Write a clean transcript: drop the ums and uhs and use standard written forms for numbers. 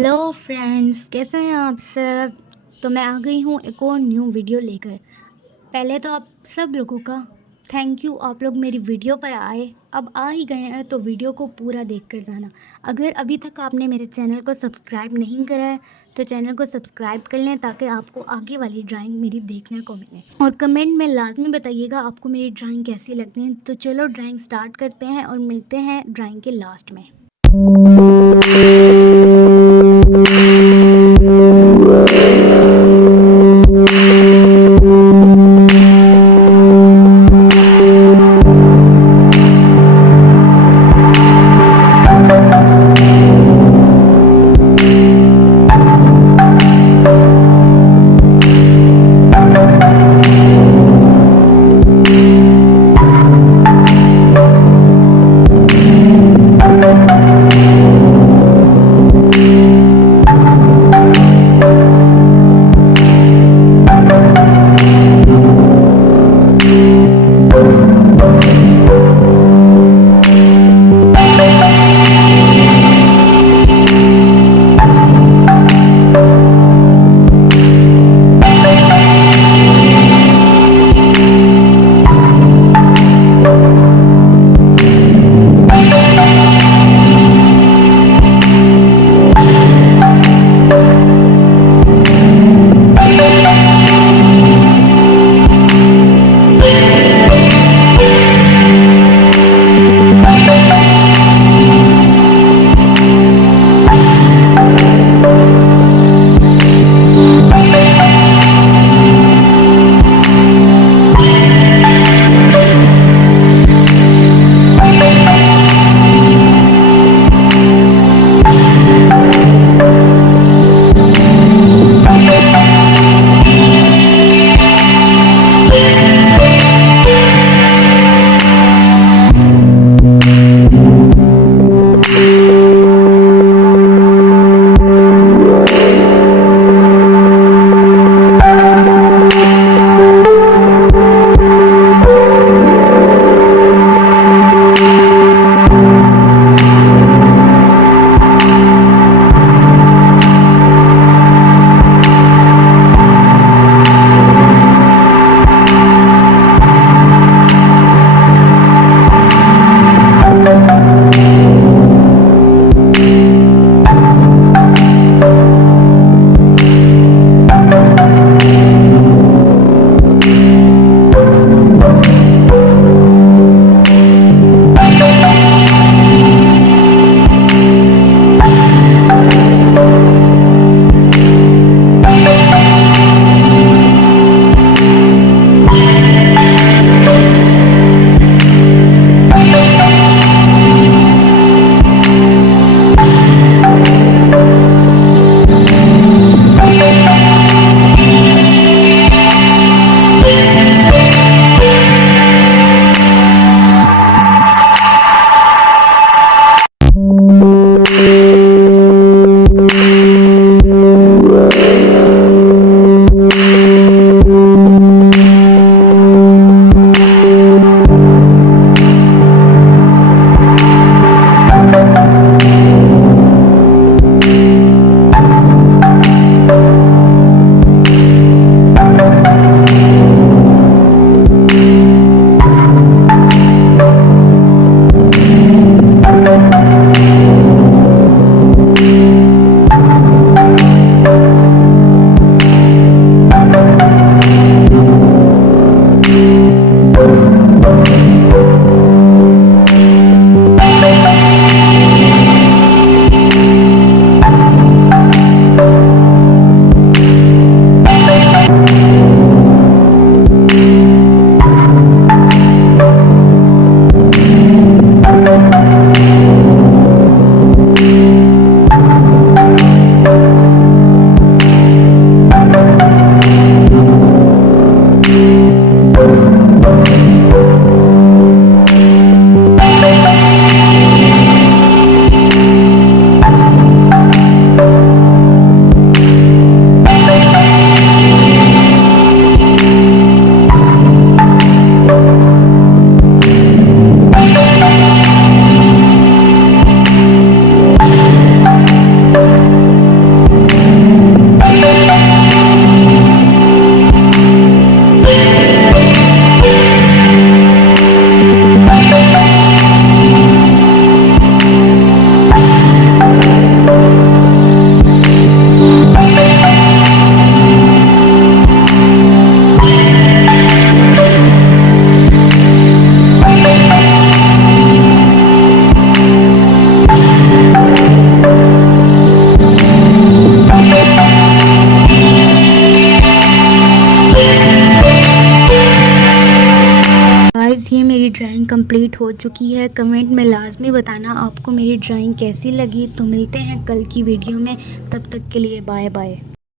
Hello friends, कैसे हैं आप सब। तो मैं आ गई हूँ एक और न्यू वीडियो लेकर। पहले तो आप सब लोगों का थैंक यू, आप लोग मेरी वीडियो पर आए। अब आ ही गए हैं तो वीडियो को पूरा देख कर जाना। अगर अभी तक आपने मेरे चैनल को सब्सक्राइब नहीं करा है तो चैनल को सब्सक्राइब कर लें ताकि आपको आगे वाली ड्राइंग मेरी देखने को मिले। और कमेंट में लाजमी बताइएगा आपको मेरी ड्राइंग कैसी लगती है। तो चलो ड्राइंग स्टार्ट करते हैं और मिलते हैं ड्राइंग के लास्ट में। कंप्लीट हो चुकी है। कमेंट में लाजमी बताना आपको मेरी ड्राइंग कैसी लगी। तो मिलते हैं कल की वीडियो में, तब तक के लिए बाय बाय।